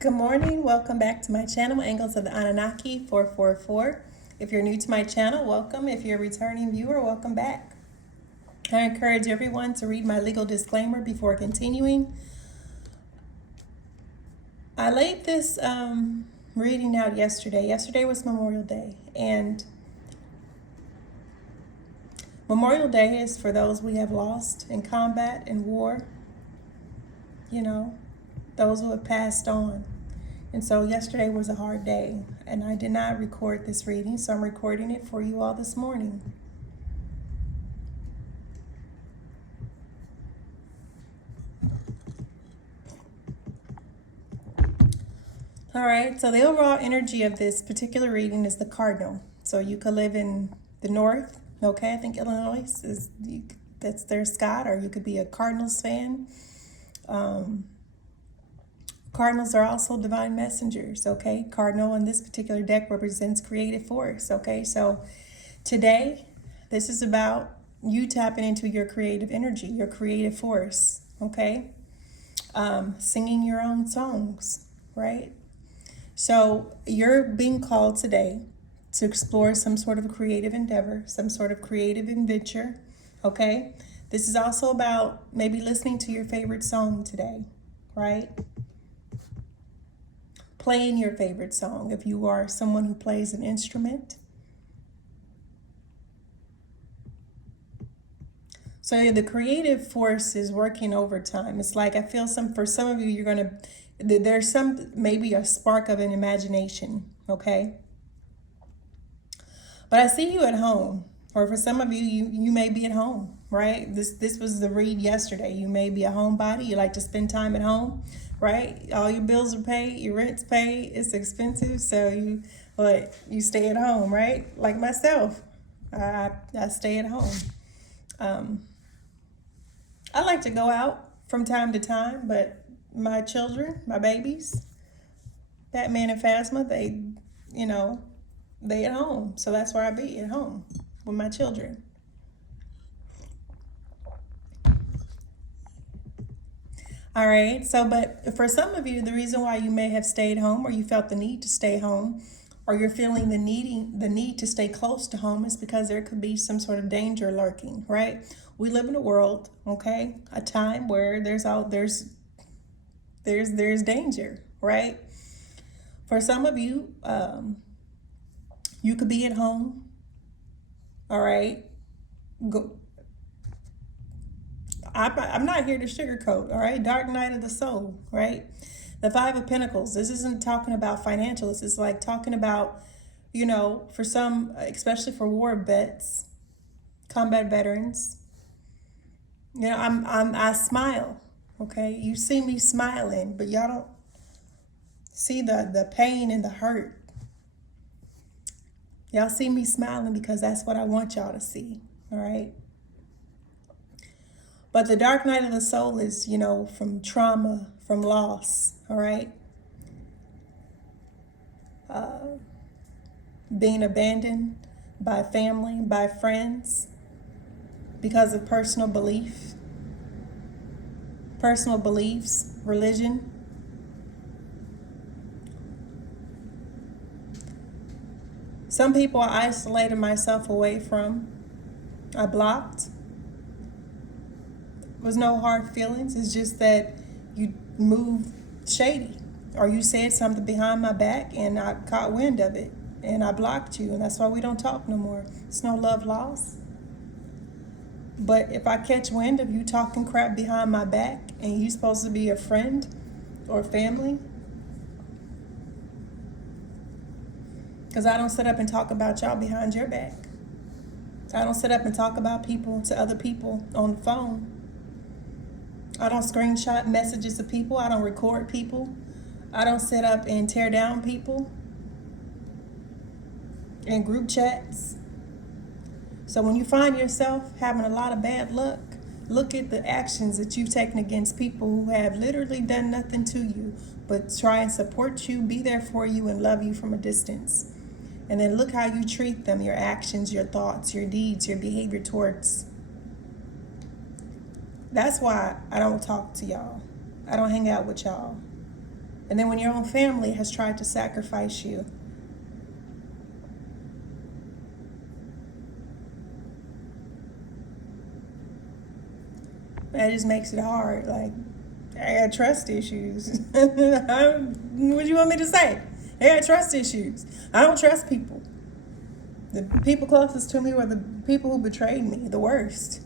Good morning. Welcome back to my channel, Angles of the Anunnaki 444. If you're new to my channel, welcome. If you're a returning viewer, welcome back. I encourage everyone to read my legal disclaimer before continuing. I laid this reading out yesterday. Yesterday was Memorial Day, and Memorial Day is for those we have lost in combat and war, those who have passed on. And so yesterday was a hard day, and I did not record this reading, so I'm recording it for you all this morning. All right, so the overall energy of this particular reading is the cardinal. So you could live in the north, okay? I think Illinois that's their Scott, or you could be a Cardinals fan. Cardinals are also divine messengers, okay? Cardinal in this particular deck represents creative force, okay? So today, this is about you tapping into your creative energy, your creative force, okay? Singing your own songs, right? So you're being called today to explore some sort of a creative endeavor, some sort of creative adventure, okay? This is also about maybe listening to your favorite song today, right? Playing your favorite song if you are someone who plays an instrument. So the creative force is working overtime. It's like I feel for some of you, there's maybe a spark of an imagination, okay? But I see you at home, or for some of you, you may be at home, right? This was the read yesterday. You may be a homebody. You like to spend time at home, right? All your bills are paid, your rent's paid, it's expensive, so you stay at home, right? Like myself, I stay at home. I like to go out from time to time, but my children, my babies, Batman and Phasma, they at home. So that's where I be, at home with my children. All right, so but for some of you, the reason why you may have stayed home, or you felt the need to stay home, or you're feeling the need to stay close to home, is because there could be some sort of danger lurking, right? We live in a world, okay, a time where there's danger, right? For some of you, you could be at home, all right? I'm not here to sugarcoat, all right? Dark night of the soul, right? The Five of Pentacles. This isn't talking about financials. It's like talking about, for some, especially for war vets, combat veterans. I smile, okay? You see me smiling, but y'all don't see the pain and the hurt. Y'all see me smiling because that's what I want y'all to see, all right? But the dark night of the soul is, from trauma, from loss, all right? Being abandoned by family, by friends, because of personal beliefs, religion. Some people I isolated myself away from. I blocked. There was no hard feelings. It's just that you moved shady, or you said something behind my back and I caught wind of it and I blocked you, and that's why we don't talk no more. It's no love lost. But if I catch wind of you talking crap behind my back and you supposed to be a friend or family, because I don't sit up and talk about y'all behind your back. I don't sit up and talk about people to other people on the phone. I don't screenshot messages of people. I don't record people. I don't sit up and tear down people in group chats. So when you find yourself having a lot of bad luck, look at the actions that you've taken against people who have literally done nothing to you, but try and support you, be there for you, and love you from a distance. And then look how you treat them, your actions, your thoughts, your deeds, your behavior towards. That's why I don't talk to y'all. I don't hang out with y'all. And then when your own family has tried to sacrifice you, that just makes it hard. Like, I got trust issues. What do you want me to say? I got trust issues. I don't trust people. The people closest to me were the people who betrayed me the worst.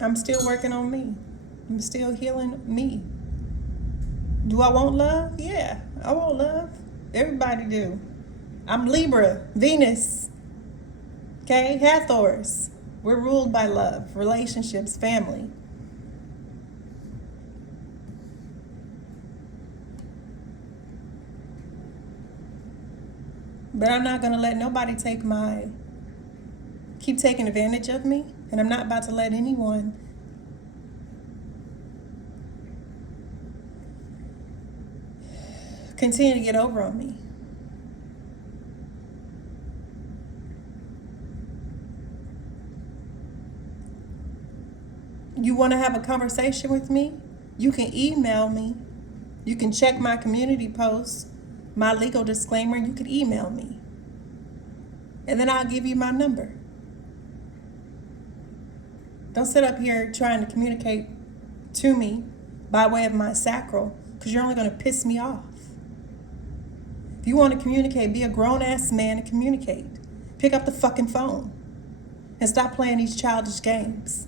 I'm still working on me. I'm still healing me. Do I want love? Yeah, I want love. Everybody do. I'm Libra, Venus, okay, Hathors. We're ruled by love, relationships, family. But I'm not going to let nobody keep taking advantage of me. And I'm not about to let anyone continue to get over on me. You want to have a conversation with me? You can email me. You can check my community posts, my legal disclaimer. You can email me. And then I'll give you my number. Don't sit up here trying to communicate to me by way of my sacral, because you're only going to piss me off. If you want to communicate, be a grown-ass man and communicate. Pick up the fucking phone and stop playing these childish games.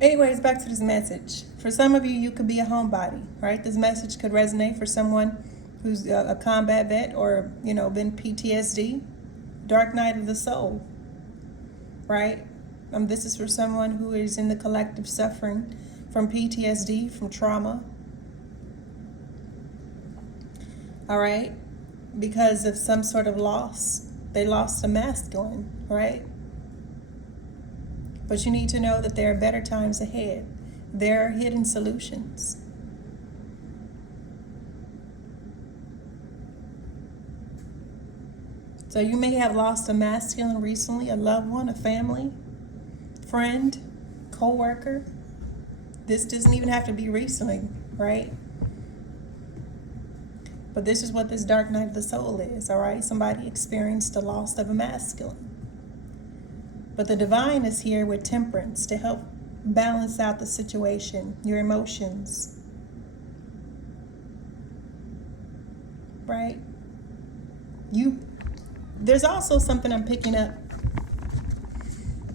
Anyways, back to this message. For some of you, you could be a homebody, right? This message could resonate for someone who's a combat vet or, been PTSD, dark night of the soul, right? This is for someone who is in the collective suffering from PTSD, from trauma, all right? Because of some sort of loss. They lost a masculine, right? But you need to know that there are better times ahead. There are hidden solutions. So you may have lost a masculine recently, a loved one, a family, friend, co-worker. This doesn't even have to be recently, right? But this is what this dark night of the soul is, all right? Somebody experienced the loss of a masculine. But the divine is here with temperance to help balance out the situation, your emotions, right? There's also something I'm picking up.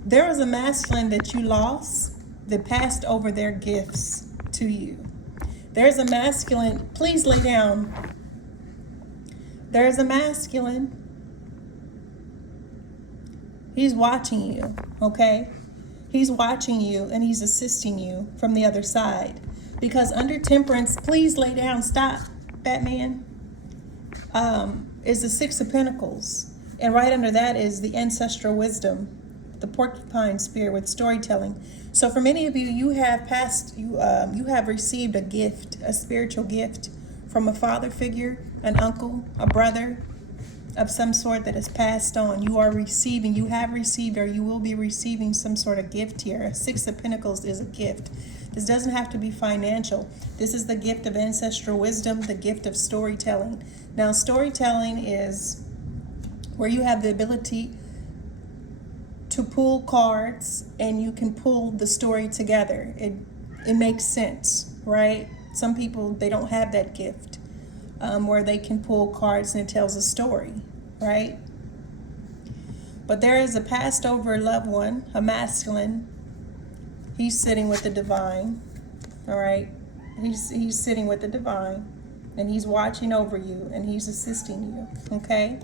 There was a masculine that you lost that passed over their gifts to you. There's a masculine, please lay down. There's a masculine. He's watching you, okay? He's watching you and he's assisting you from the other side. Because under temperance, please lay down, stop, Batman, is the Six of Pentacles. And right under that is the ancestral wisdom, the porcupine spirit with storytelling. So for many of you, you have received a gift, a spiritual gift from a father figure, an uncle, a brother, of some sort that is passed on. You have received, or you will be receiving some sort of gift here. Six of Pentacles is a gift. This doesn't have to be financial. This is the gift of ancestral wisdom, the gift of storytelling. Now, storytelling is where you have the ability to pull cards and you can pull the story together. It makes sense, right? Some people, they don't have that gift. Where they can pull cards and it tells a story, right? But there is a passed over loved one, a masculine. He's sitting with the divine, all right? He's sitting with the divine and he's watching over you and he's assisting you, okay?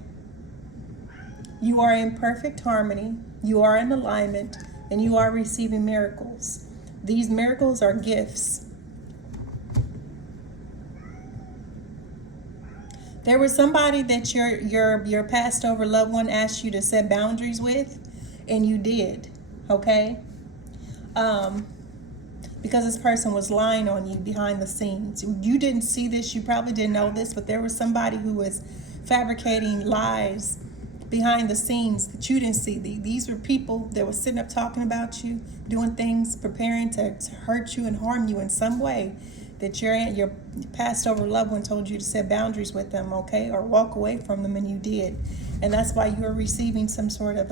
You are in perfect harmony, you are in alignment, and you are receiving miracles. These miracles are gifts. There was somebody that your passed over loved one asked you to set boundaries with, and you did, okay? Because this person was lying on you behind the scenes. You didn't see this, you probably didn't know this, but there was somebody who was fabricating lies behind the scenes that you didn't see. These were people that were sitting up talking about you, doing things, preparing to hurt you and harm you in some way, that your passed over loved one told you to set boundaries with them, okay, or walk away from them, and you did. And that's why you are receiving some sort of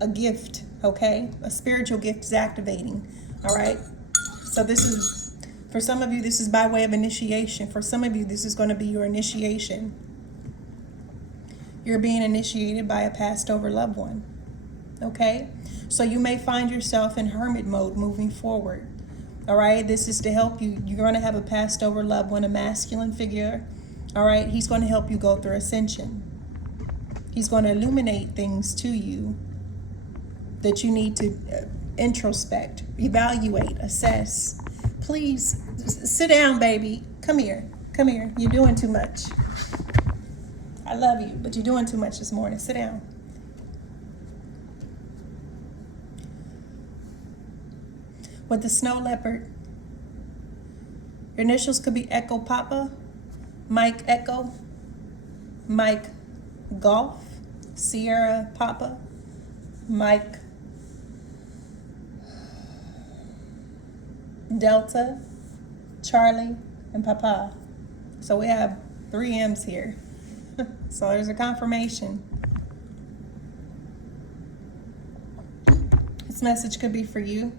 a gift, okay? A spiritual gift is activating, all right? So this is, for some of you, this is by way of initiation. For some of you, this is going to be your initiation. You're being initiated by a passed over loved one, okay? So you may find yourself in hermit mode moving forward, all right? This is to help you. You're going to have a passed over loved one, a masculine figure, all right? He's going to help you go through ascension. He's going to illuminate things to you that you need to introspect, evaluate, assess. Please sit down, baby. Come here. Come here. You're doing too much. I love you, but you're doing too much this morning. Sit down. With the snow leopard, your initials could be Echo Papa, Mike Echo, Mike Golf, Sierra Papa, Mike Delta, Charlie, and Papa. So we have 3 M's here. So there's a confirmation. This message could be for you.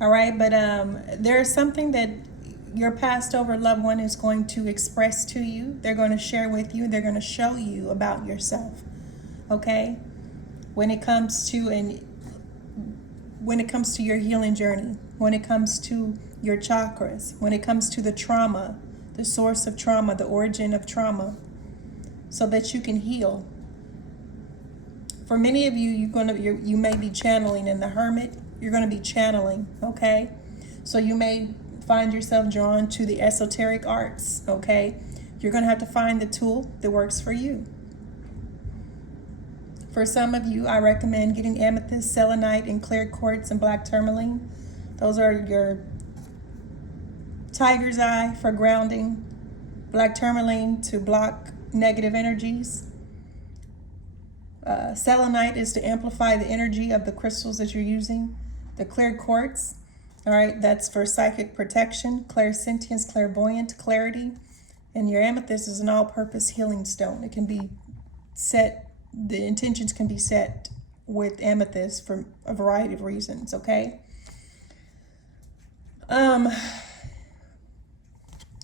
All right, but there's something that your passed over loved one is going to express to you. They're going to share with you. They're going to show you about yourself. Okay? When it comes to your healing journey, when it comes to your chakras, when it comes to the trauma, the source of trauma, the origin of trauma, so that you can heal. For many of you, you may be channeling in the hermit. You're going to be channeling, okay? So you may find yourself drawn to the esoteric arts, okay? You're going to have to find the tool that works for you. For some of you, I recommend getting amethyst, selenite, and clear quartz and black tourmaline. Those are your tiger's eye for grounding, black tourmaline to block negative energies. Selenite is to amplify the energy of the crystals that you're using. The clear quartz, all right, that's for psychic protection, clairsentience, clairvoyant, clarity. And your amethyst is an all-purpose healing stone. It can be set, the intentions can be set with amethyst for a variety of reasons, okay?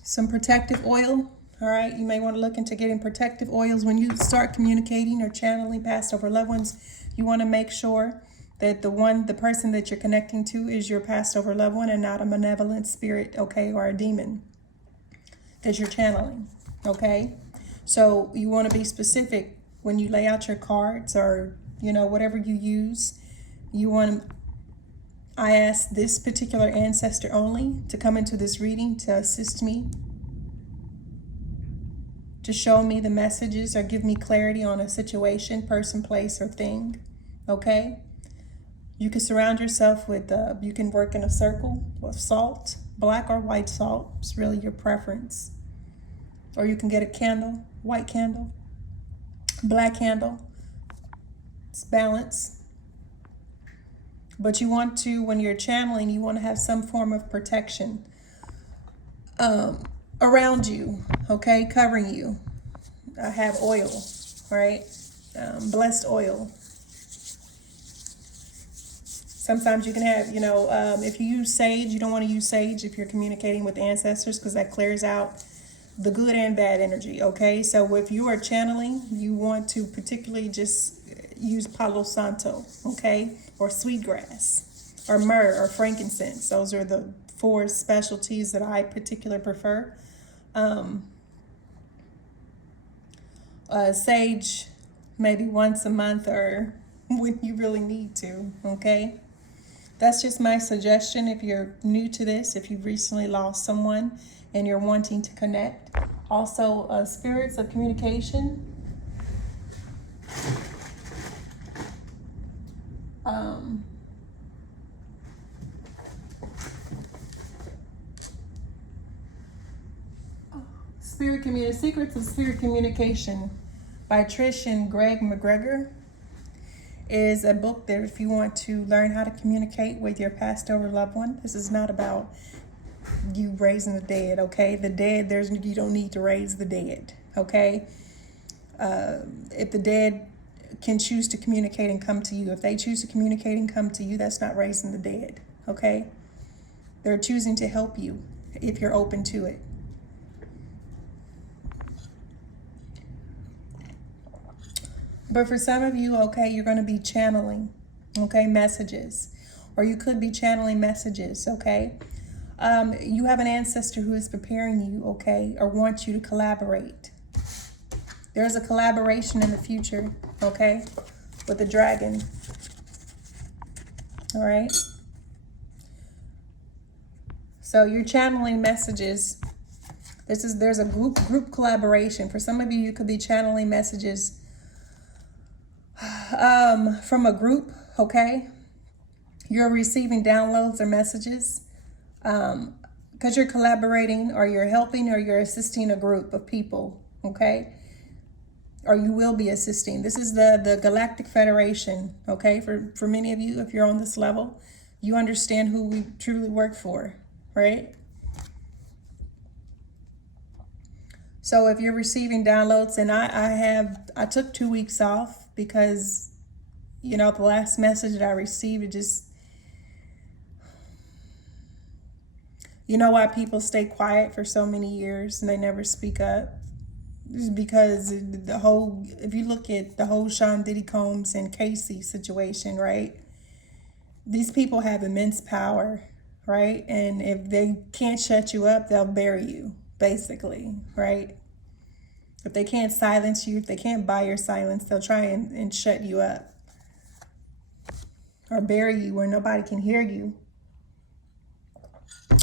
Some protective oil, all right? You may want to look into getting protective oils. When you start communicating or channeling past over loved ones, you want to make sure that the person that you're connecting to is your past over loved one and not a malevolent spirit, okay, or a demon that you're channeling, okay? So you want to be specific when you lay out your cards or, whatever you use. I ask this particular ancestor only to come into this reading to assist me, to show me the messages or give me clarity on a situation, person, place, or thing, okay? You can surround yourself with, you can work in a circle with salt, black or white salt. It's really your preference. Or you can get a candle, white candle, black candle. It's balance. But you want to, when you're channeling, you want to have some form of protection around you, okay, covering you. I have oil, right? Blessed oil. Sometimes you can have, if you use sage, you don't want to use sage if you're communicating with ancestors because that clears out the good and bad energy, okay? So if you are channeling, you want to particularly just use Palo Santo, okay? Or sweetgrass, or myrrh, or frankincense. Those are the 4 specialties that I particularly prefer. Sage, maybe once a month or when you really need to, okay? That's just my suggestion if you're new to this, if you've recently lost someone and you're wanting to connect. Also, spirits of communication. Secrets of Spirit Communication by Trish and Greg McGregor is a book that if you want to learn how to communicate with your passed over loved one. This is not about you raising the dead, okay? The dead, you don't need to raise the dead, okay? If the dead can choose to communicate and come to you, if they choose to communicate and come to you, that's not raising the dead, okay? They're choosing to help you if you're open to it. But for some of you, okay, you're going to be channeling, okay, messages. Or you could be channeling messages, okay? You have an ancestor who is preparing you, okay, or wants you to collaborate. There's a collaboration in the future, okay, with the dragon. All right? So you're channeling messages. There's a group collaboration. For some of you, you could be channeling messages from a group, okay? You're receiving downloads or messages because you're collaborating or you're helping or you're assisting a group of people, okay? Or you will be assisting. This is the Galactic Federation, okay? For many of you, if you're on this level, you understand who we truly work for, right? So if you're receiving downloads, and I took 2 weeks off because, you know, the last message that I received, it just, you know why people stay quiet for so many years and they never speak up? It's because if you look at the whole Sean Diddy Combs and Casey situation, right? These people have immense power, right? And if they can't shut you up, they'll bury you, basically, right? If they can't silence you, if they can't buy your silence, they'll try and shut you up or bury you where nobody can hear you.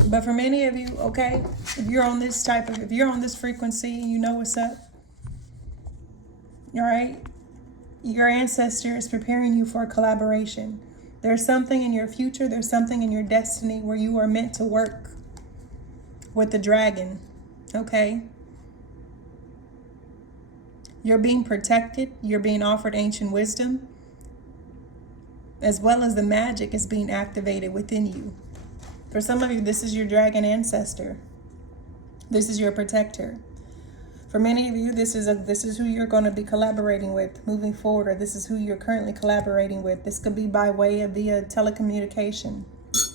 But for many of you, okay, if you're on this frequency, you know what's up. All right? Your ancestor is preparing you for a collaboration. There's something in your future, there's something in your destiny where you are meant to work with the dragon, okay? You're being protected, you're being offered ancient wisdom, as well as the magic is being activated within you. For some of you, this is your dragon ancestor. This is your protector. For many of you, this is who you're going to be collaborating with moving forward, or this is who you're currently collaborating with. This could be by way of via telecommunication.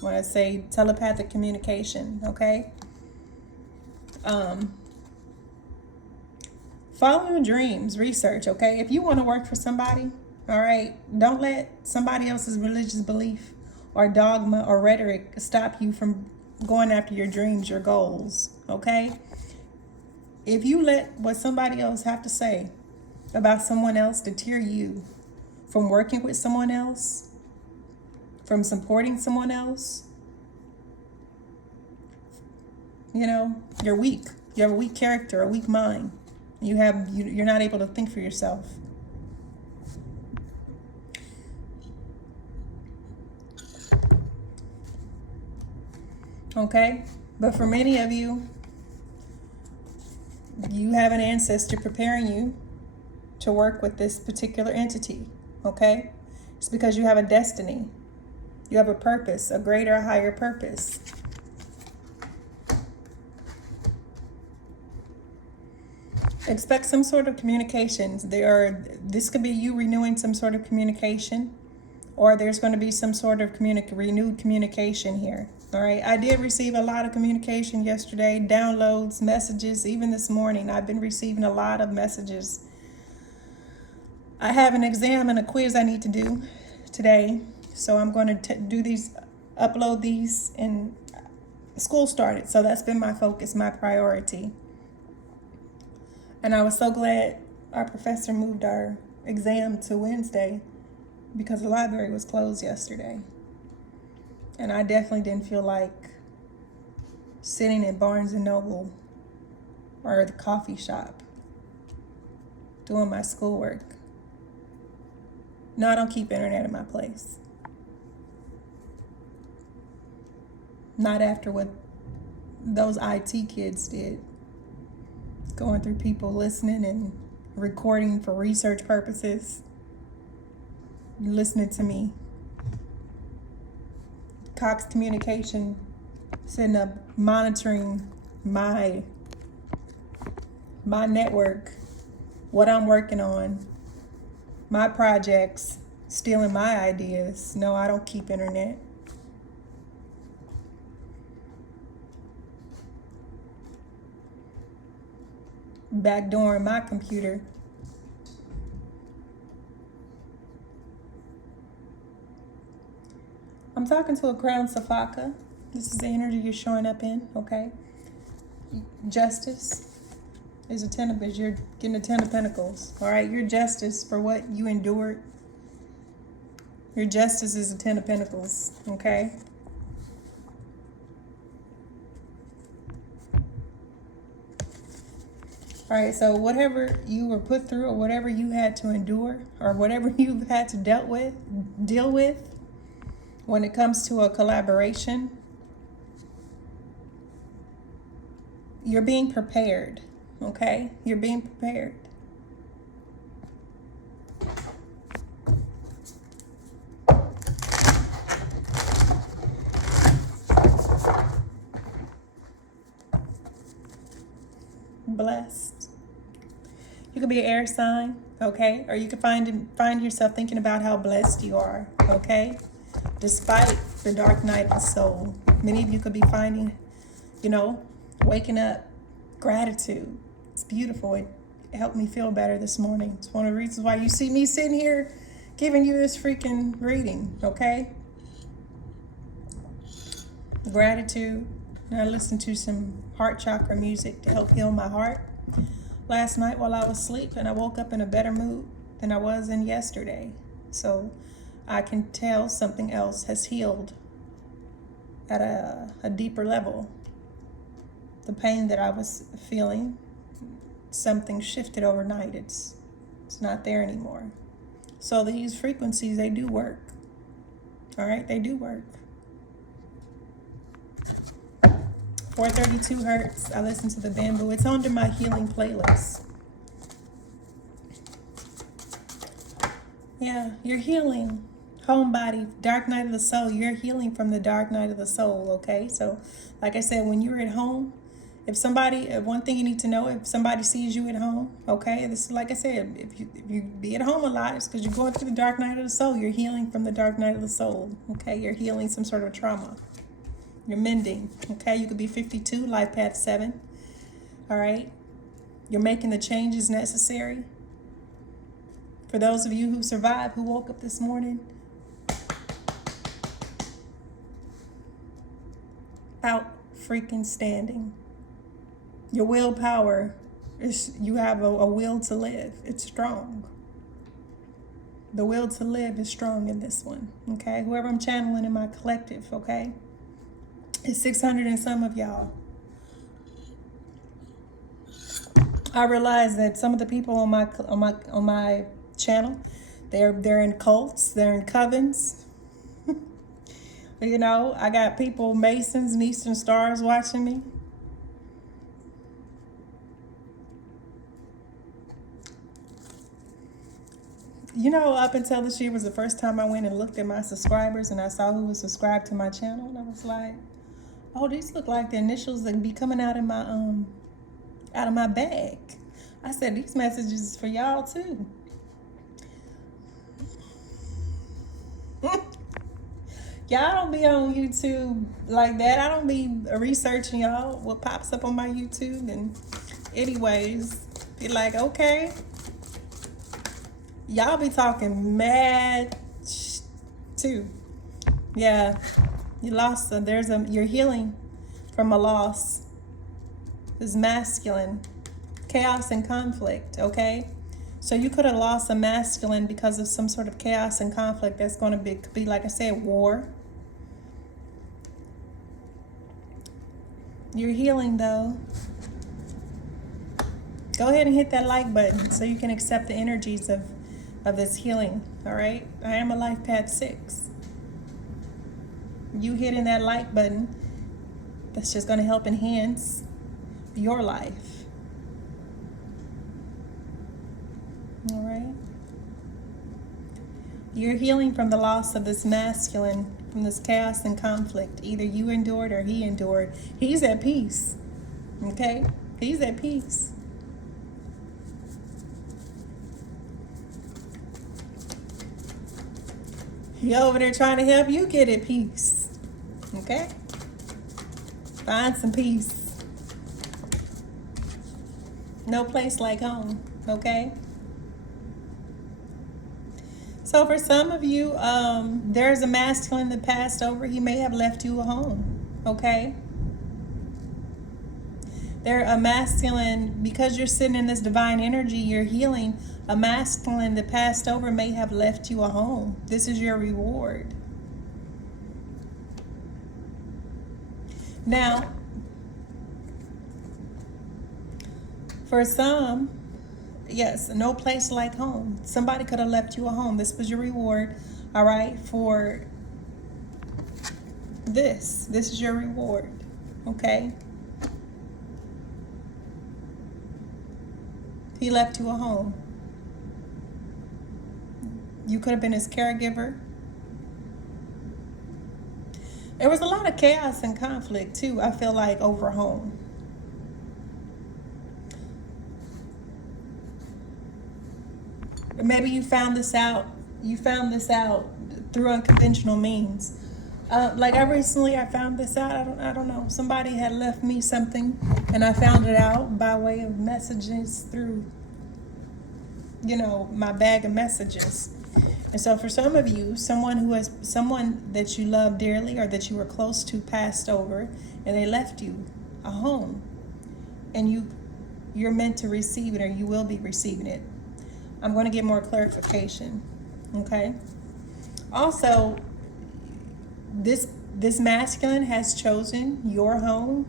When I say telepathic communication, okay? Follow your dreams, research, okay? If you want to work for somebody, all right, don't let somebody else's religious belief or dogma or rhetoric stop you from going after your dreams, your goals, okay? If you let what somebody else have to say about someone else deter you from working with someone else, from supporting someone else, you know, you're weak. You have a weak character, a weak mind. You're not able to think for yourself. Okay? But for many of you, you have an ancestor preparing you to work with this particular entity, okay? It's because you have a destiny. You have a purpose, a greater, higher purpose. Expect some sort of communications. This could be you renewing some sort of communication, or there's going to be some sort of renewed communication here. All right. I did receive a lot of communication yesterday, downloads, messages. Even this morning, I've been receiving a lot of messages. I have an exam and a quiz I need to do today. So I'm going to upload these, and school started. So that's been my focus, my priority. And I was so glad our professor moved our exam to Wednesday because the library was closed yesterday. And I definitely didn't feel like sitting at Barnes & Noble or the coffee shop doing my schoolwork. No, I don't keep internet in my place. Not after what those IT kids did. going through people listening and recording for research purposes. Listening to me. Cox Communication sitting up monitoring my network, what I'm working on, my projects, stealing my ideas. No, I don't keep internet. Backdooring my computer. I'm talking to a Crown Safaka. This is the energy you're showing up in, okay? Justice is a 10 of, is you're getting a 10 of Pentacles, all right? Your justice for what you endured. Your justice is a 10 of Pentacles, okay? All right, so whatever you were put through or whatever you had to endure or whatever you've had to deal with when it comes to a collaboration, you're being prepared, okay? You're being prepared. Blessed. You could be an air sign, okay? Or you could find yourself thinking about how blessed you are, okay? Despite the dark night of the soul. Many of you could be finding, waking up, gratitude. It's beautiful. It helped me feel better this morning. It's one of the reasons why you see me sitting here giving you this freaking reading, okay? Gratitude. And I listened to some heart chakra music to help heal my heart last night while I was asleep, and I woke up in a better mood than I was in yesterday. So I can tell something else has healed at a deeper level. The pain that I was feeling, something shifted overnight. It's not there anymore. So these frequencies, they do work. All right, they do work. 432 hertz. I listen to the bamboo. It's under my healing playlist. Yeah, you're healing. Homebody, dark night of the soul. You're healing from the dark night of the soul, okay? So, like I said, when you're at home, one thing you need to know, if somebody sees you at home, okay? This is, like I said, if you be at home a lot, it's because you're going through the dark night of the soul. You're healing from the dark night of the soul, okay? You're healing some sort of trauma. You're mending, okay? You could be 52, life path 7, all right? You're making the changes necessary. For those of you who survived, who woke up this morning, out freaking standing. Your willpower you have a will to live. It's strong. The will to live is strong in this one, okay? Whoever I'm channeling in my collective, okay? It's 600 and some of y'all. I realize that some of the people on my channel, they're in cults, they're in covens. I got people, Masons and Eastern Stars watching me. Up until this year was the first time I went and looked at my subscribers and I saw who was subscribed to my channel, and I was like, oh, these look like the initials that be coming out of my bag. I said, these messages is for y'all too. Y'all don't be on YouTube like that. I don't be researching y'all, what pops up on my YouTube. And anyways, be like, okay. Y'all be talking mad too. Yeah. You lost you're healing from a loss. It's masculine. Chaos and conflict, okay? So you could have lost a masculine because of some sort of chaos and conflict that's going to be, like I said, war. You're healing, though. Go ahead and hit that like button so you can accept the energies of this healing, all right? I am a life path 6. You hitting that like button, that's just going to help enhance your life. All right. You're healing from the loss of this masculine, from this chaos and conflict. Either you endured or he endured. He's at peace. Okay? He's at peace. He over there trying to help you get at peace. Okay? Find some peace. No place like home. Okay? So for some of you, there's a masculine that passed over. He may have left you a home. Okay? They're a masculine, because you're sitting in this divine energy, you're healing. A masculine that passed over may have left you a home. This is your reward. Now, for some, yes, no place like home. Somebody could have left you a home. This was your reward, all right, for this. This is your reward, okay? He left you a home. You could have been his caregiver. There was a lot of chaos and conflict, too, I feel like, over home. Maybe you found this out. You found this out through unconventional means. Like I found this out. I don't know. Somebody had left me something, and I found it out by way of messages through, my bag of messages. And so, for some of you, someone that you love dearly or that you were close to passed over, and they left you a home, and you're meant to receive it, or you will be receiving it. I'm going to get more clarification, okay? Also, this masculine has chosen your home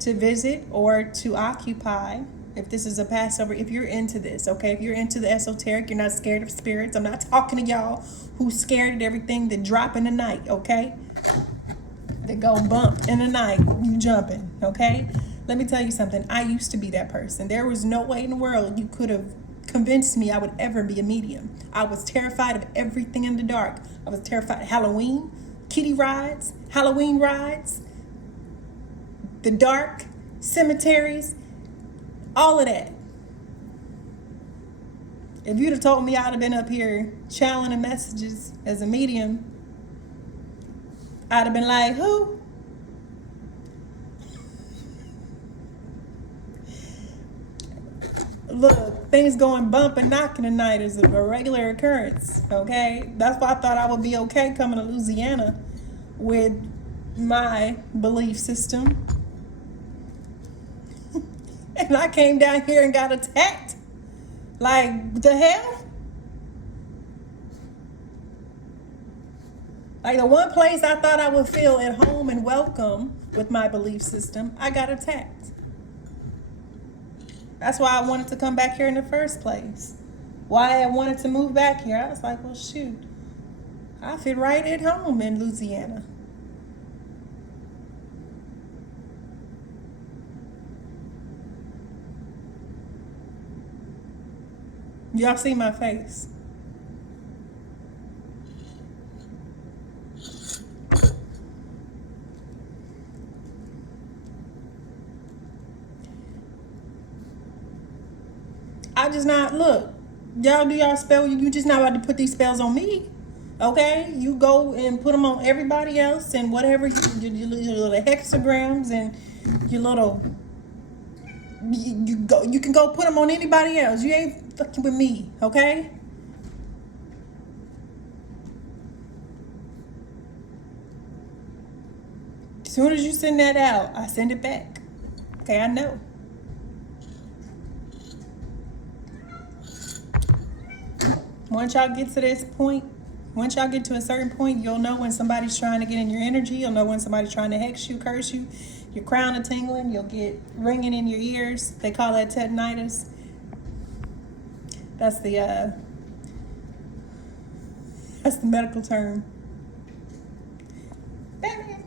to visit or to occupy. If this is a Passover, if you're into this, okay? If you're into the esoteric, you're not scared of spirits. I'm not talking to y'all who's scared of everything that drop in the night, okay? That go bump in the night, you jumping, okay? Let me tell you something. I used to be that person. There was no way in the world you could have convinced me I would ever be a medium. I was terrified of everything in the dark. I was terrified of Halloween, kiddie rides, Halloween rides, the dark, cemeteries, all of that. If you'd have told me I'd have been up here channeling messages as a medium, I'd have been like, who? Look, things going bump and knocking tonight is a regular occurrence, okay? That's why I thought I would be okay coming to Louisiana with my belief system. And I came down here and got attacked. Like, the hell? Like, the one place I thought I would feel at home and welcome with my belief system, I got attacked. That's why I wanted to come back here in the first place. Why I wanted to move back here. I was like, well, shoot, I fit right at home in Louisiana. Y'all see my face? I just not, look, y'all do y'all spell, you just not about to put these spells on me, okay? You go and put them on everybody else and whatever, your little hexagrams and your little, you can go put them on anybody else. You ain't fucking with me, okay? As soon as you send that out, I send it back. Okay, I know. Once y'all get to this point, once y'all get to a certain point, you'll know when somebody's trying to get in your energy. You'll know when somebody's trying to hex you, curse you. Your crown is tingling. You'll get ringing in your ears. They call that tetanitis. That's the medical term. Batman.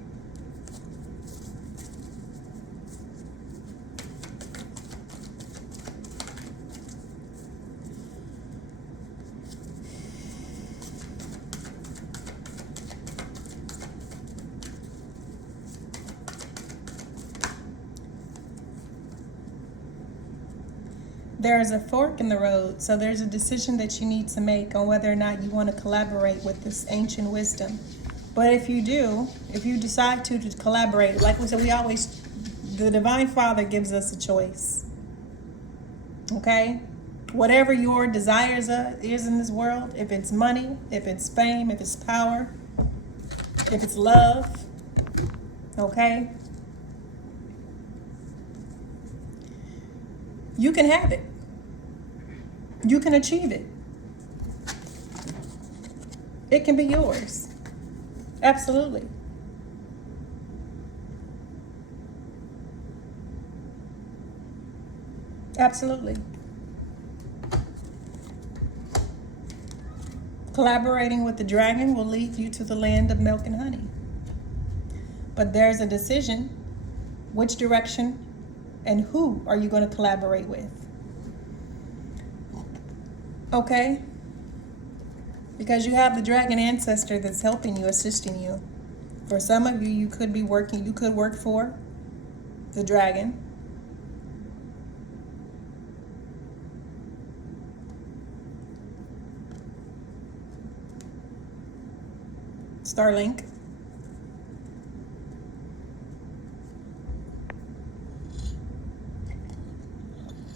there's a fork in the road. So there's a decision that you need to make on whether or not you want to collaborate with this ancient wisdom. But if you do, if you decide to collaborate, like we said, the Divine Father gives us a choice. Okay? Whatever your desires is in this world, if it's money, if it's fame, if it's power, if it's love, okay? You can have it. You can achieve it. It can be yours. Absolutely. Absolutely. Collaborating with the dragon will lead you to the land of milk and honey. But there's a decision, which direction and who are you going to collaborate with? Okay? Because you have the dragon ancestor that's helping you, assisting you. For some of you, you could work for the dragon. Starlink.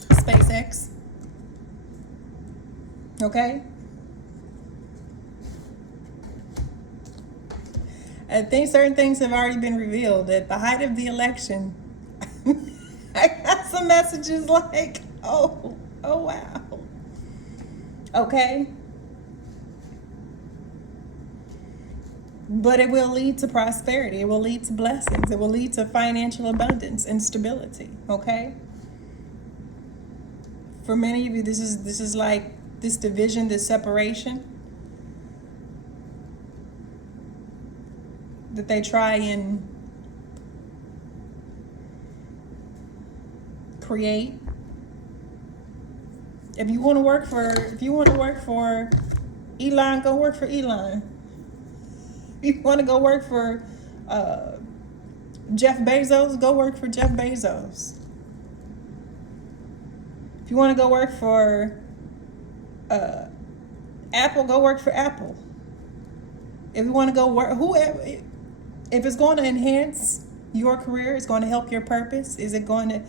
SpaceX. Okay? I think certain things have already been revealed. At the height of the election, I got some messages like, oh wow. Okay? But it will lead to prosperity. It will lead to blessings. It will lead to financial abundance and stability. Okay? For many of you, this is like this division, this separation that they try and create. If you want to work for Elon, go work for Elon. If you want to go work for Jeff Bezos, go work for Jeff Bezos. If you want to go work for Apple, go work for Apple. If you want to go work, whoever, if it's going to enhance your career, it's going to help your purpose, is it going to,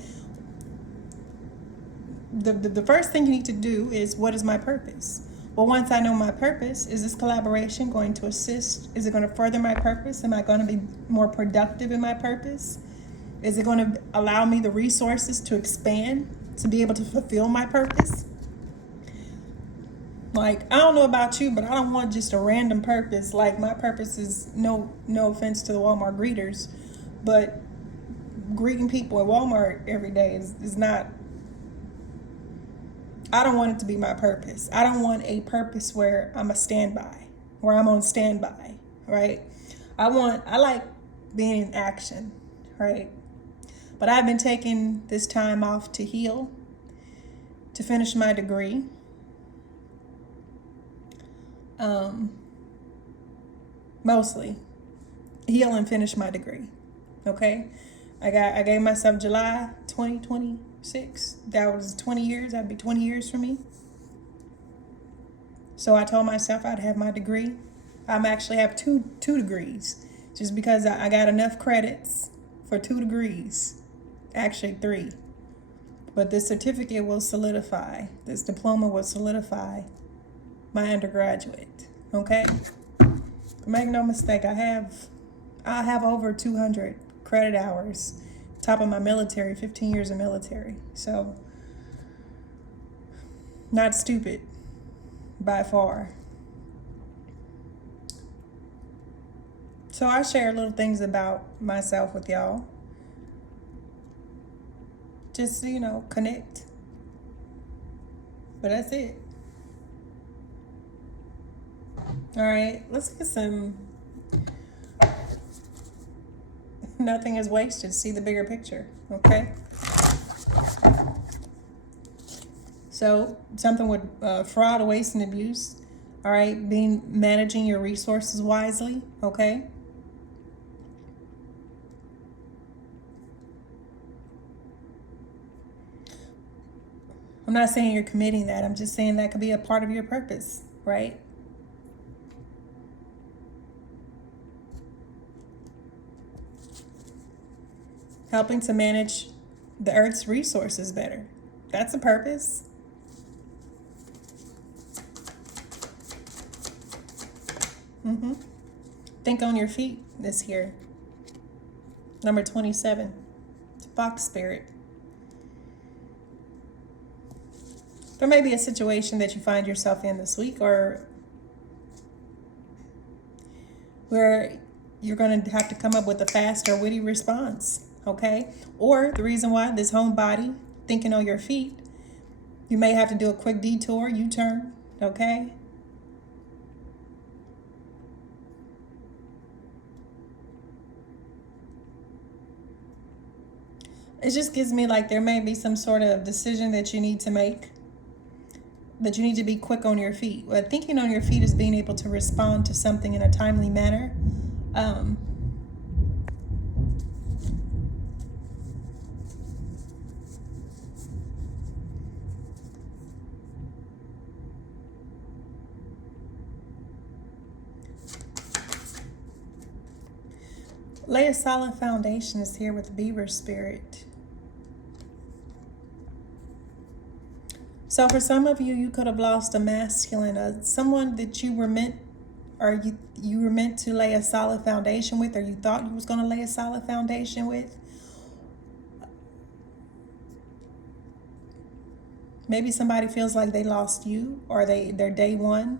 the first thing you need to do is, what is my purpose? Well, once I know my purpose, is this collaboration going to assist? Is it going to further my purpose? Am I going to be more productive in my purpose? Is it going to allow me the resources to expand, to be able to fulfill my purpose? Like, I don't know about you, but I don't want just a random purpose. Like, my purpose is, no offense to the Walmart greeters, but greeting people at Walmart every day is not, I don't want it to be my purpose. I don't want a purpose where I'm a standby, where I'm on standby, right? I like being in action, right? But I've been taking this time off to heal, to finish my degree. Mostly heal and finish my degree. Okay. I gave myself July 2026. That was 20 years. That'd be 20 years for me. So I told myself I'd have my degree. I'm actually have two degrees, just because I got enough credits for 2 degrees. Actually 3. But this certificate will solidify, this diploma will solidify my undergraduate. Okay? Make no mistake, I have over 200 credit hours, top of my military, 15 years of military. So, not stupid by far. So I share little things about myself with y'all. Just, connect. But that's it. All right, let's get some. Nothing is wasted. See the bigger picture, okay? So something with fraud, waste, and abuse. All right, managing your resources wisely, okay? I'm not saying you're committing that. I'm just saying that could be a part of your purpose, right? Helping to manage the earth's resources better. That's a purpose. Think on your feet this year. Number 27, fox spirit. There may be a situation that you find yourself in this week, or where you're going to have to come up with a fast or witty response, okay? Or the reason why this homebody, thinking on your feet, you may have to do a quick detour, U-turn, okay? It just gives me like there may be some sort of decision that you need to make, that you need to be quick on your feet. But thinking on your feet is being able to respond to something in a timely manner. Lay a solid foundation is here with the beaver spirit. So for some of you, you could have lost a masculine, someone that you were meant, or you were meant to lay a solid foundation with, or you thought you was going to lay a solid foundation with. Maybe somebody feels like they lost you, or they're day one.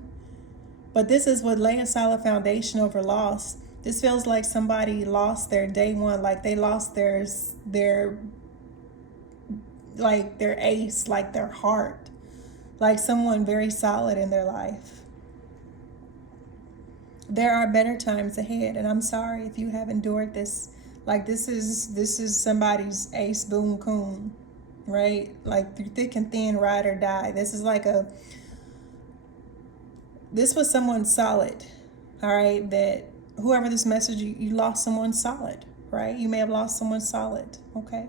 But this is what lay a solid foundation over loss. This feels like somebody lost their day one, like they lost their like their ace, like their heart, like someone very solid in their life. There are better times ahead, and I'm sorry if you have endured this. Like this is somebody's ace boom coon, right? Like through thick and thin, ride or die. This was someone solid, all right? That whoever this message, you lost someone solid, right? You may have lost someone solid, okay?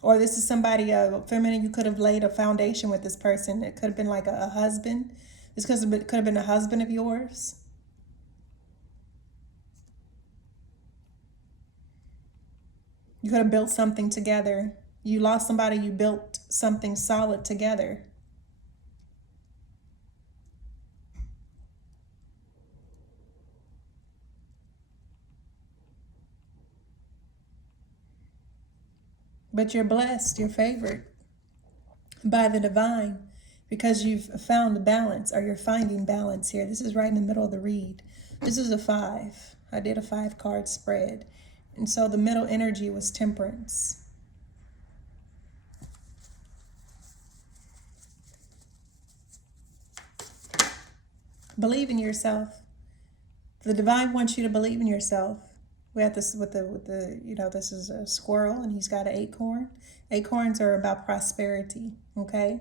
Or this is somebody, feminine, you could have laid a foundation with this person. It could have been like a husband. This could have been a husband of yours. You could have built something together. You lost somebody, you built something solid together. But you're blessed, you're favored by the divine, because you've found balance, or you're finding balance here. This is right in the middle of the read. This is a 5. I did a 5-card spread. And so the middle energy was temperance. Believe in yourself. The divine wants you to believe in yourself. We have this with the this is a squirrel and he's got an acorn. Acorns are about prosperity, okay?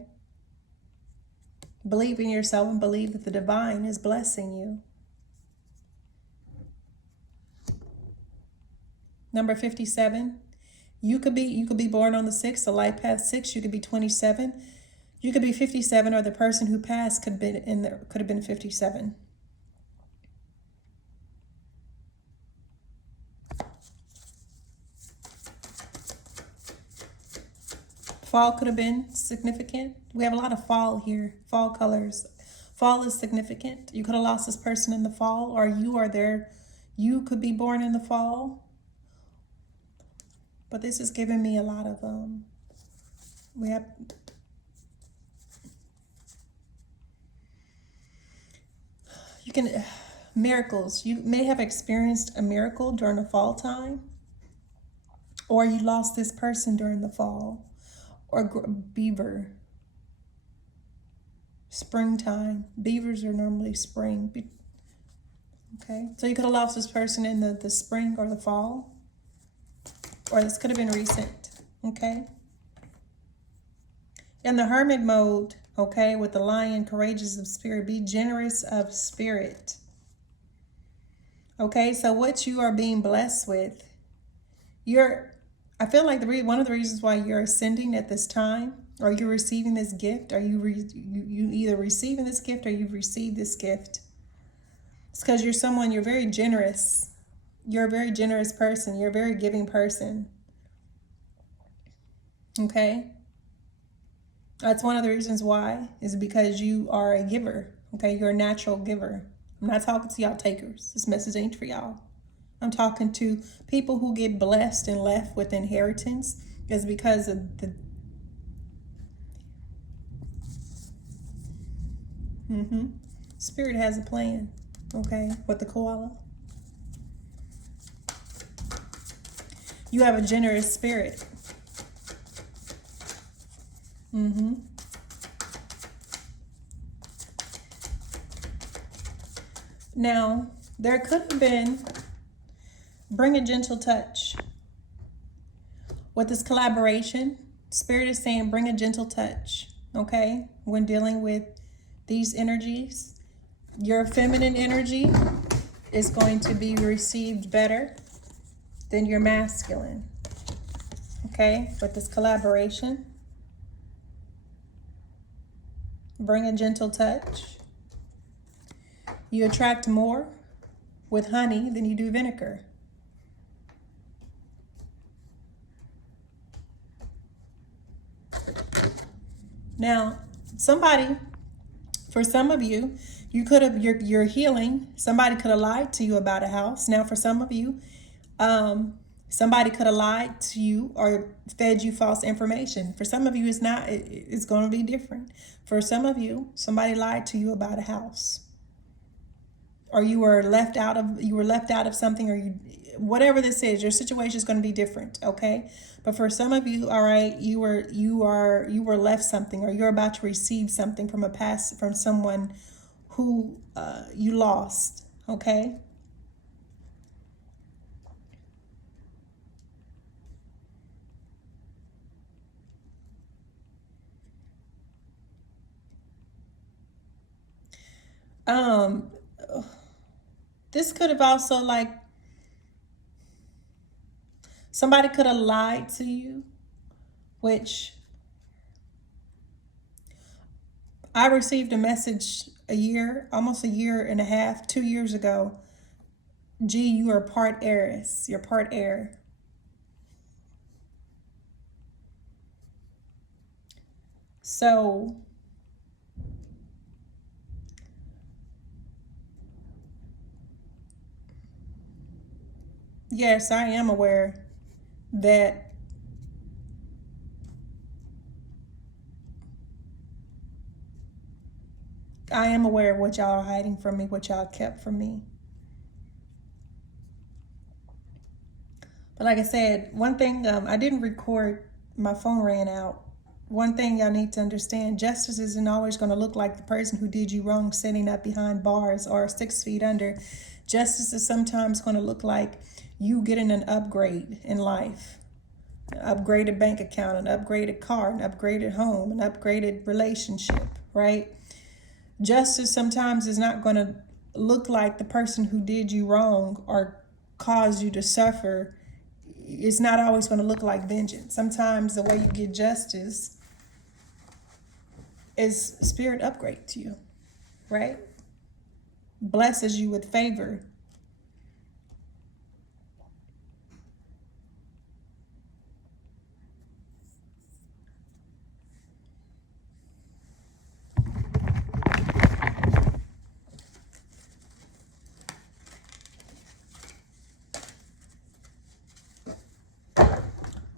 Believe in yourself and believe that the divine is blessing you. Number 57. You could be born on the 6th, the life path 6. You could be 27. You could be 57, or the person who passed could have been 57. Fall could have been significant. We have a lot of fall here, fall colors. Fall is significant. You could have lost this person in the fall, or you could be born in the fall. But this is giving me a lot of, we have, miracles. You may have experienced a miracle during the fall time, or you lost this person during the fall. Or beaver, springtime. Beavers are normally spring. Okay, so you could have lost this person in the spring or the fall, or this could have been recent. Okay, in the hermit mode, okay, with the lion, courageous of spirit, be generous of spirit. Okay, so what you are being blessed with, I feel like one of the reasons why you're ascending at this time, Are you receiving this gift? Are you either receiving this gift or you've received this gift? It's because you're very generous. You're a very generous person. You're a very giving person. Okay? That's one of the reasons why, is because you are a giver. Okay? You're a natural giver. I'm not talking to y'all takers. This message ain't for y'all. I'm talking to people who get blessed and left with inheritance. Is because of the Spirit has a plan, okay, with the koala. You have a generous spirit. Now, there could have been, bring a gentle touch. With this collaboration, Spirit is saying bring a gentle touch, okay, when dealing with these energies. Your feminine energy is going to be received better than your masculine, okay, with this collaboration. Bring a gentle touch. You attract more with honey than you do vinegar. Now, for some of you, you could have, you're healing. Somebody could have lied to you about a house. Now, for some of you, somebody could have lied to you or fed you false information. For some of you, it's going to be different. For some of you, somebody lied to you about a house, or you were left out of something, or whatever this is, your situation is going to be different, okay? But for some of you, all right, you were left something, or you're about to receive something from someone who you lost, okay? This could have also, like, somebody could have lied to you, which I received a message almost a year and a half, 2 years ago. Gee, you are part heiress. You're part heir. So yes, I am aware that of what y'all are hiding from me, what y'all kept from me. But like I said, one thing, I didn't record, my phone ran out. One thing y'all need to understand, justice isn't always going to look like the person who did you wrong sitting up behind bars or 6 feet under. Justice is sometimes going to look like you getting an upgrade in life. An upgraded bank account, an upgraded car, an upgraded home, an upgraded relationship, right? Justice sometimes is not going to look like the person who did you wrong or caused you to suffer. It's not always going to look like vengeance. Sometimes the way you get justice is Spirit upgrades you, right? Blesses you with favor.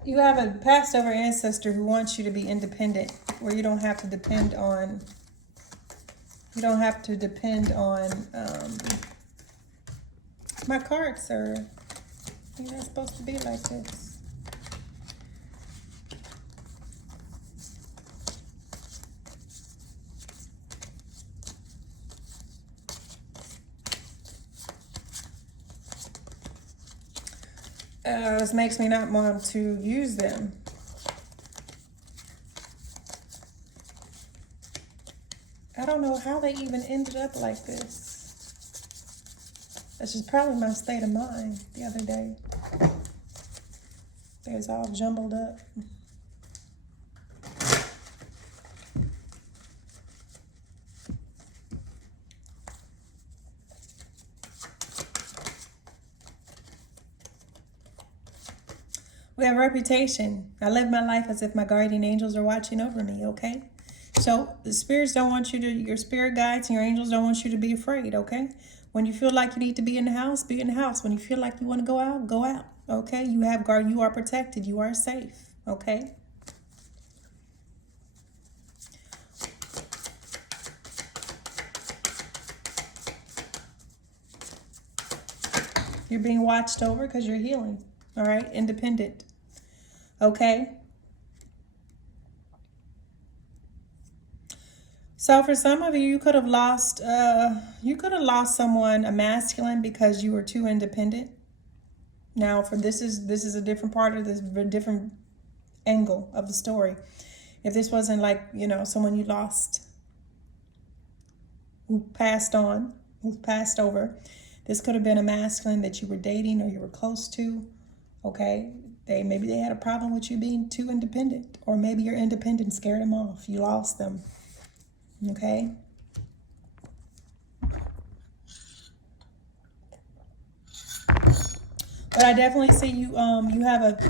You have a passed over ancestor who wants you to be independent, where you don't have to depend on, my cards are, you're not supposed to be like this. This makes me not want to use them. I don't know how they even ended up like this. This is probably my state of mind the other day. It was all jumbled up. We have a reputation. I live my life as if my guardian angels are watching over me, okay? So the spirits don't want you to, your spirit guides and your angels don't want you to be afraid, okay? When you feel like you need to be in the house, be in the house. When you feel like you want to go out, okay? You have guard, you are protected, you are safe, okay? You're being watched over because you're healing, all right? Independent, okay? So for some of you, you could have lost someone, a masculine, because you were too independent. Now, for this is a different part of this, a different angle of the story. If this wasn't like, you know, someone you lost, who passed on, who passed over, this could have been a masculine that you were dating or you were close to. Okay, maybe they had a problem with you being too independent, or maybe your independence scared them off. You lost them. Okay. But I definitely see you. You have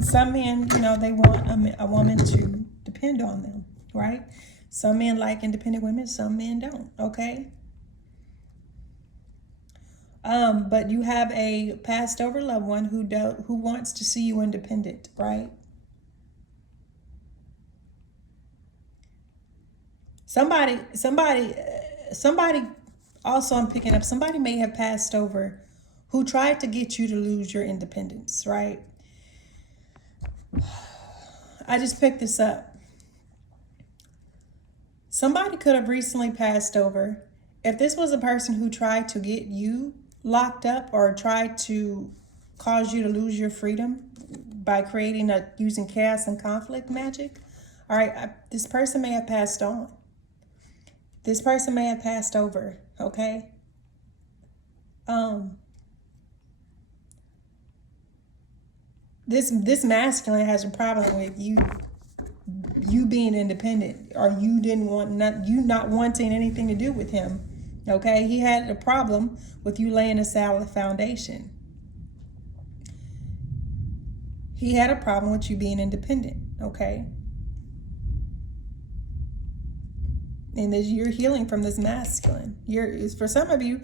some men, you know, they want a woman to depend on them, right? Some men like independent women, some men don't. Okay. But you have a passed over loved one who wants to see you independent, right? Somebody also, I'm picking up, somebody may have passed over who tried to get you to lose your independence, right? I just picked this up. Somebody could have recently passed over. If this was a person who tried to get you locked up or tried to cause you to lose your freedom by using chaos and conflict magic, all right, this person may have passed on. This person may have passed over, okay? This masculine has a problem with you being independent, or you not wanting anything to do with him. Okay? He had a problem with you laying a solid foundation. He had a problem with you being independent, okay? And as you're healing from this masculine, for some of you,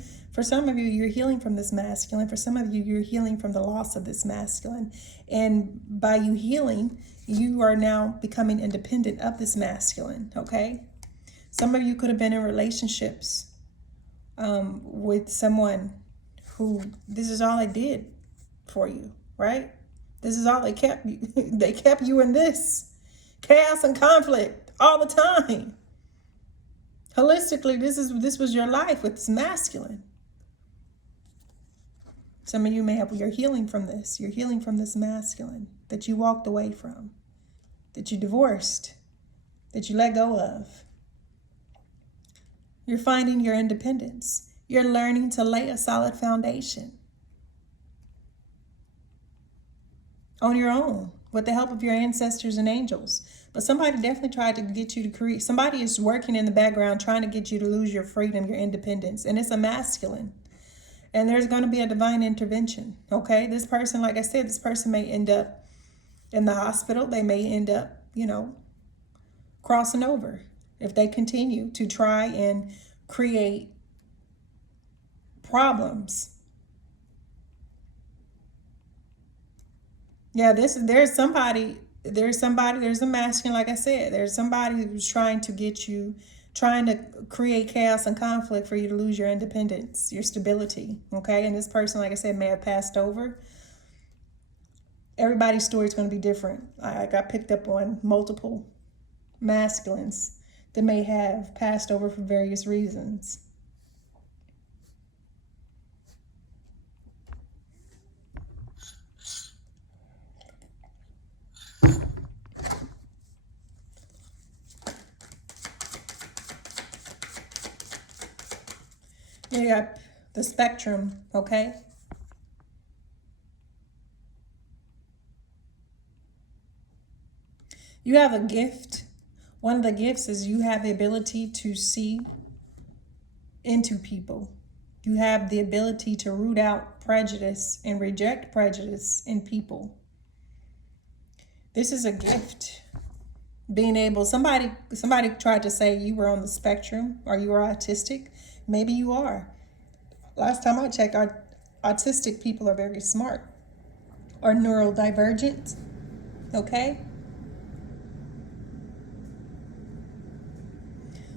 you're healing from this masculine. For some of you, you're healing from the loss of this masculine. And by you healing, you are now becoming independent of this masculine, okay? Some of you could have been in relationships with someone who, this is all they did for you, right? This is all they kept you. They kept you in this chaos and conflict all the time. Holistically, this was your life with this masculine. Some of you you're healing from this. You're healing from this masculine that you walked away from, that you divorced, that you let go of. You're finding your independence. You're learning to lay a solid foundation on your own with the help of your ancestors and angels. But somebody definitely tried to get you to create. Somebody is working in the background trying to get you to lose your freedom, your independence. And it's a masculine. And there's going to be a divine intervention. Okay? This person, like I said, this person may end up in the hospital. They may end up, crossing over if they continue to try and create problems. Yeah, there's a masculine, like I said, there's somebody who's trying to get you, trying to create chaos and conflict for you to lose your independence, your stability, okay? And this person, like I said, may have passed over. Everybody's story is going to be different. I got picked up on multiple masculines that may have passed over for various reasons. You got the spectrum, okay? You have a gift. One of the gifts is you have the ability to see into people. You have the ability to root out prejudice and reject prejudice in people. This is a gift. Being able, somebody tried to say you were on the spectrum or you were autistic. Maybe you are. Last time I checked, autistic people are very smart or neurodivergent. Okay?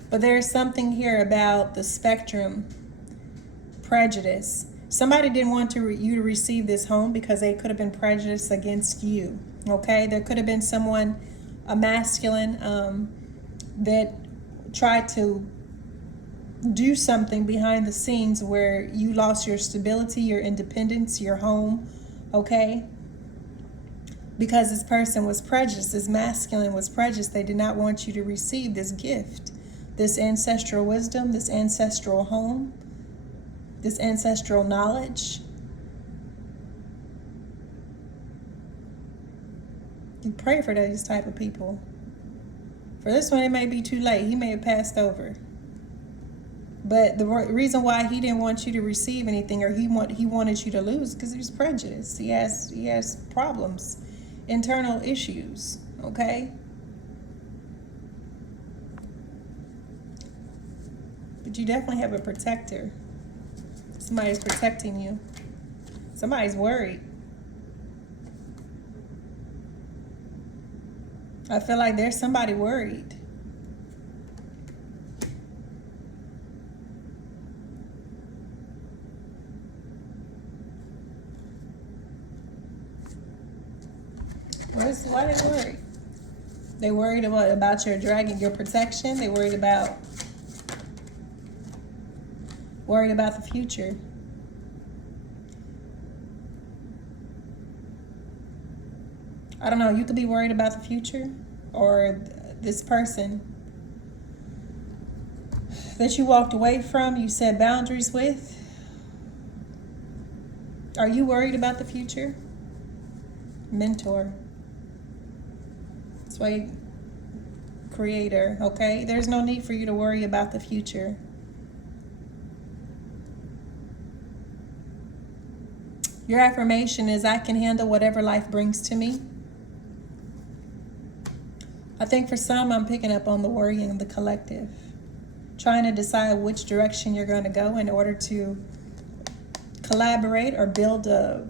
But there's something here about the spectrum prejudice. Somebody didn't want you to receive this home because they could have been prejudiced against you. Okay? There could have been someone, a masculine, that tried to do something behind the scenes where you lost your stability, your independence, your home. Okay? Because this person was prejudiced, this masculine was prejudiced. They did not want you to receive this gift, this ancestral wisdom, this ancestral home, this ancestral knowledge. You pray for these type of people. For this one, it may be too late. He may have passed over. But the reason why he didn't want you to receive anything, or he wanted you to lose, because he was prejudiced. He has problems, internal issues. Okay. But you definitely have a protector. Somebody's protecting you. Somebody's worried. I feel like there's somebody worried. Why are they worried? They worried about your dragon, your protection. They worried about the future. I don't know, you could be worried about the future, or this person that you walked away from, you set boundaries with. Are you worried about the future? Mentor. That's why, creator, okay? There's no need for you to worry about the future. Your affirmation is, I can handle whatever life brings to me. I think for some, I'm picking up on the worrying, the collective. Trying to decide which direction you're going to go in order to collaborate or build a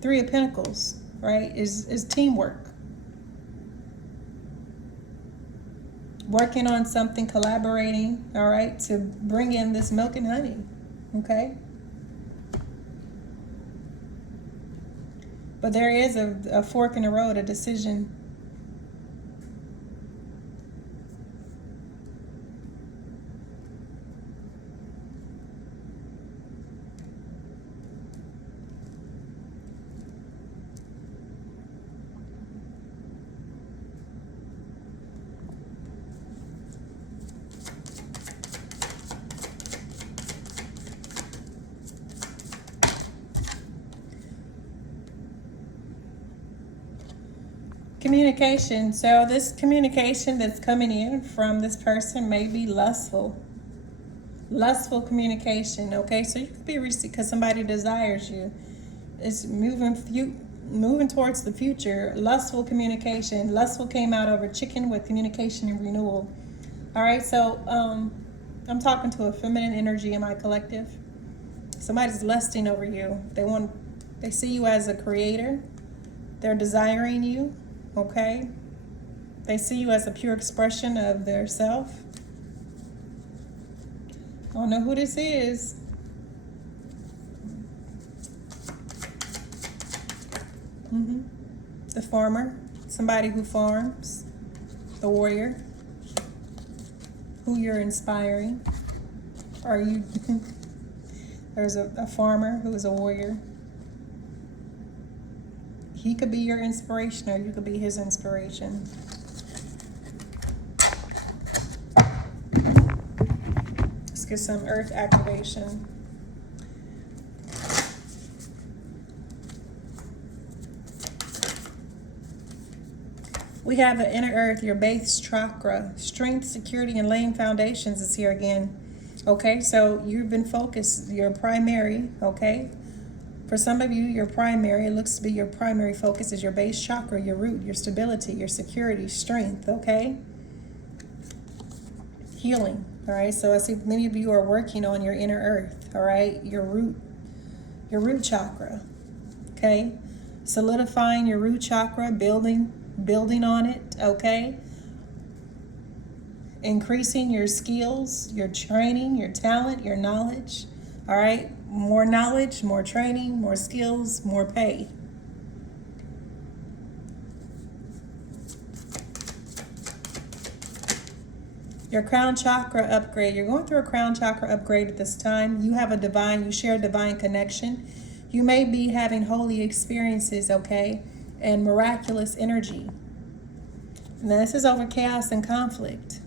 Three of Pentacles, right? Is teamwork. Working on something, collaborating, all right, to bring in this milk and honey, okay? But there is a fork in the road, a decision. Communication. So this communication that's coming in from this person may be lustful. Lustful communication, okay? So you could be because somebody desires you. It's moving towards the future. Lustful communication. Lustful came out over chicken with communication and renewal. All right, so I'm talking to a feminine energy in my collective. Somebody's lusting over you. They see you as a creator. They're desiring you. Okay? They see you as a pure expression of their self. I don't know who this is. The farmer. Somebody who farms. The warrior. Who you're inspiring. Are you... There's a farmer who is a warrior. He could be your inspiration, or you could be his inspiration. Let's get some earth activation. We have the inner earth, your base chakra. Strength, security, and laying foundations is here again. Okay, so you've been focused, your primary, okay? For some of you, your primary, it looks to be your primary focus is your base chakra, your root, your stability, your security, strength, okay? Healing, all right? So I see many of you are working on your inner earth, all right? Your root chakra, okay? Solidifying your root chakra, building on it, okay? Increasing your skills, your training, your talent, your knowledge, all right? More knowledge, more training, more skills, more pay. Your crown chakra upgrade. You're going through a crown chakra upgrade at this time. You have you share a divine connection. You may be having holy experiences, okay? And miraculous energy. Now, this is over chaos and conflict.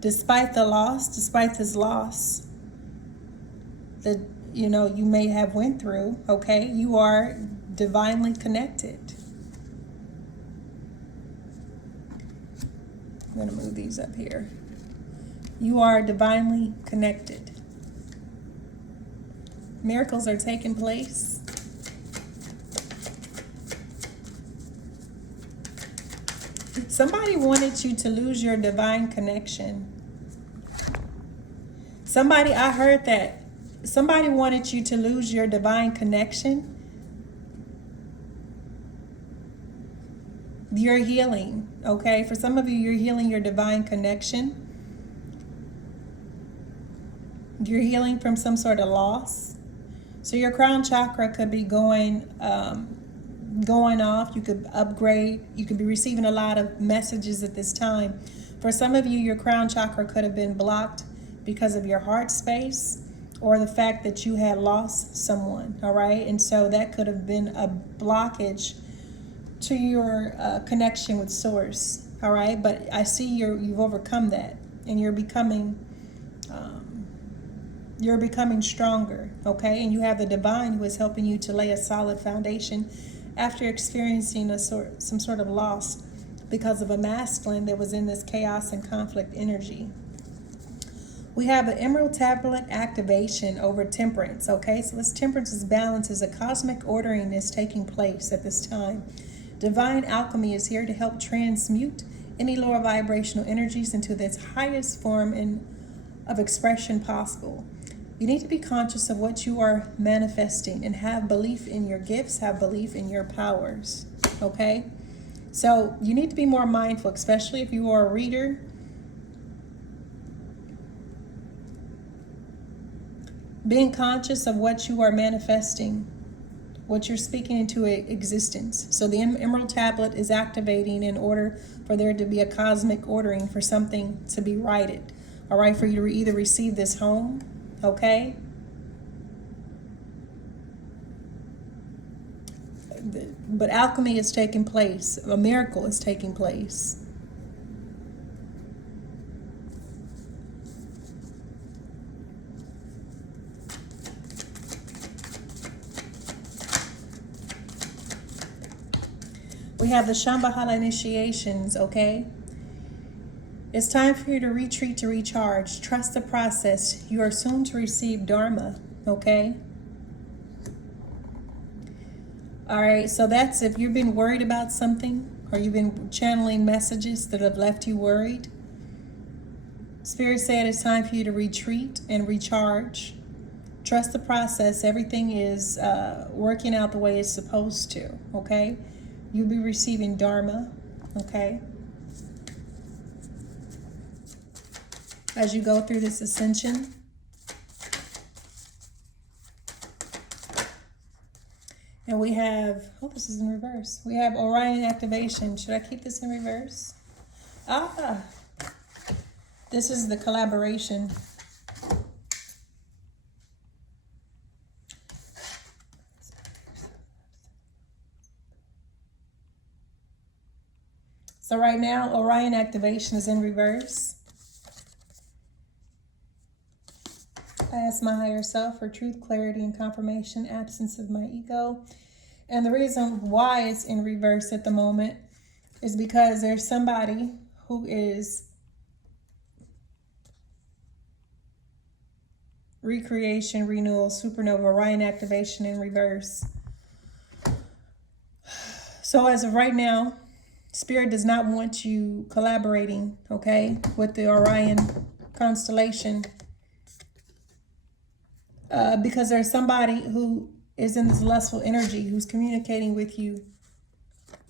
Despite this loss that you may have went through, okay, you are divinely connected. I'm going to move these up here. You are divinely connected. Miracles are taking place. Somebody wanted you to lose your divine connection. I heard that. Somebody wanted you to lose your divine connection. You're healing, okay? For some of you, you're healing your divine connection. You're healing from some sort of loss. So your crown chakra could be going off. You could upgrade. You could be receiving a lot of messages at this time. For some of you, your crown chakra could have been blocked because of your heart space or the fact that you had lost someone, all right? And so that could have been a blockage to your connection with source, all right? But I see you've overcome that, and you're becoming stronger, okay? And you have the divine who is helping you to lay a solid foundation after experiencing some sort of loss because of a masculine that was in this chaos and conflict energy. We have the Emerald Tablet activation over temperance, okay? So this temperance is balance, is a cosmic ordering is taking place at this time. Divine alchemy is here to help transmute any lower vibrational energies into its highest form of expression possible. You need to be conscious of what you are manifesting and have belief in your gifts, have belief in your powers, okay? So you need to be more mindful, especially if you are a reader. Being conscious of what you are manifesting, what you're speaking into existence. So the Emerald Tablet is activating in order for there to be a cosmic ordering for something to be righted. All right, for you to either receive this home, okay? But alchemy is taking place. A miracle is taking place. We have the Shambhala initiations, okay? It's time for you to retreat, to recharge. Trust the process. You are soon to receive Dharma, okay? All right, so that's if you've been worried about something or you've been channeling messages that have left you worried. Spirit said it's time for you to retreat and recharge. Trust the process. Everything is working out the way it's supposed to, okay? You'll be receiving Dharma, okay? As you go through this ascension. And we have, oh, this is in reverse. We have Orion activation. Should I keep this in reverse? This is the collaboration. So right now, Orion activation is in reverse. I ask my higher self for truth, clarity, and confirmation, absence of my ego. And the reason why it's in reverse at the moment is because there's somebody who is recreation, renewal, supernova, Orion activation in reverse. So as of right now, Spirit does not want you collaborating, okay, with the Orion constellation. Because there's somebody who is in this lustful energy who's communicating with you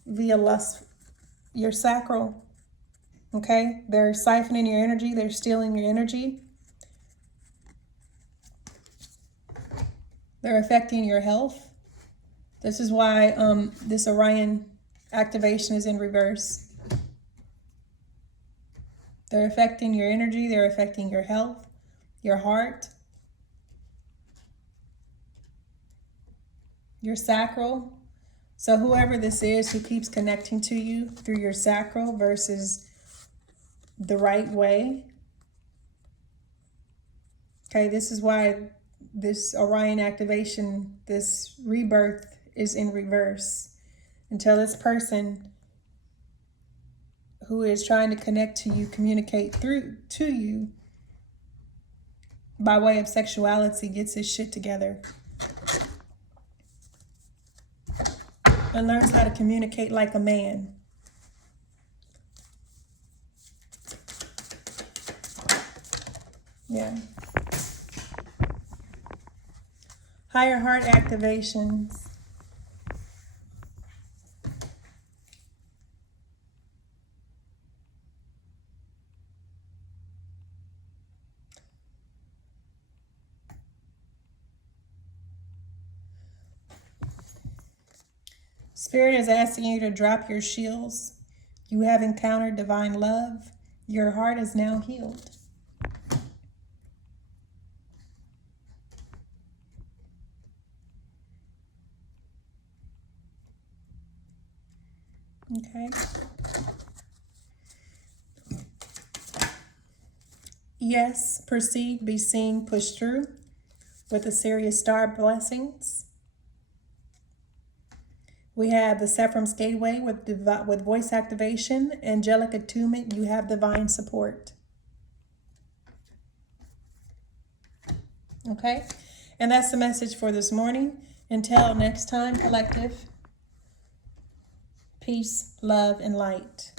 via lust, your sacral, okay? They're siphoning your energy. They're stealing your energy. They're affecting your health. This is why this Orion activation is in reverse. They're affecting your energy. They're affecting your health, your heart, your sacral. So whoever this is who keeps connecting to you through your sacral versus the right way. Okay, this is why this Orion activation, this rebirth is in reverse. Until this person who is trying to connect to you, communicate through to you by way of sexuality, gets his shit together and learns how to communicate like a man. Yeah. Higher heart activations. Spirit is asking you to drop your shields. You have encountered divine love. Your heart is now healed. Okay. Yes, proceed, be seen, push through with a serious star blessings. We have the Sephram's Gateway with voice activation, angelic attunement. You have divine support. Okay, and that's the message for this morning. Until next time, collective, peace, love, and light.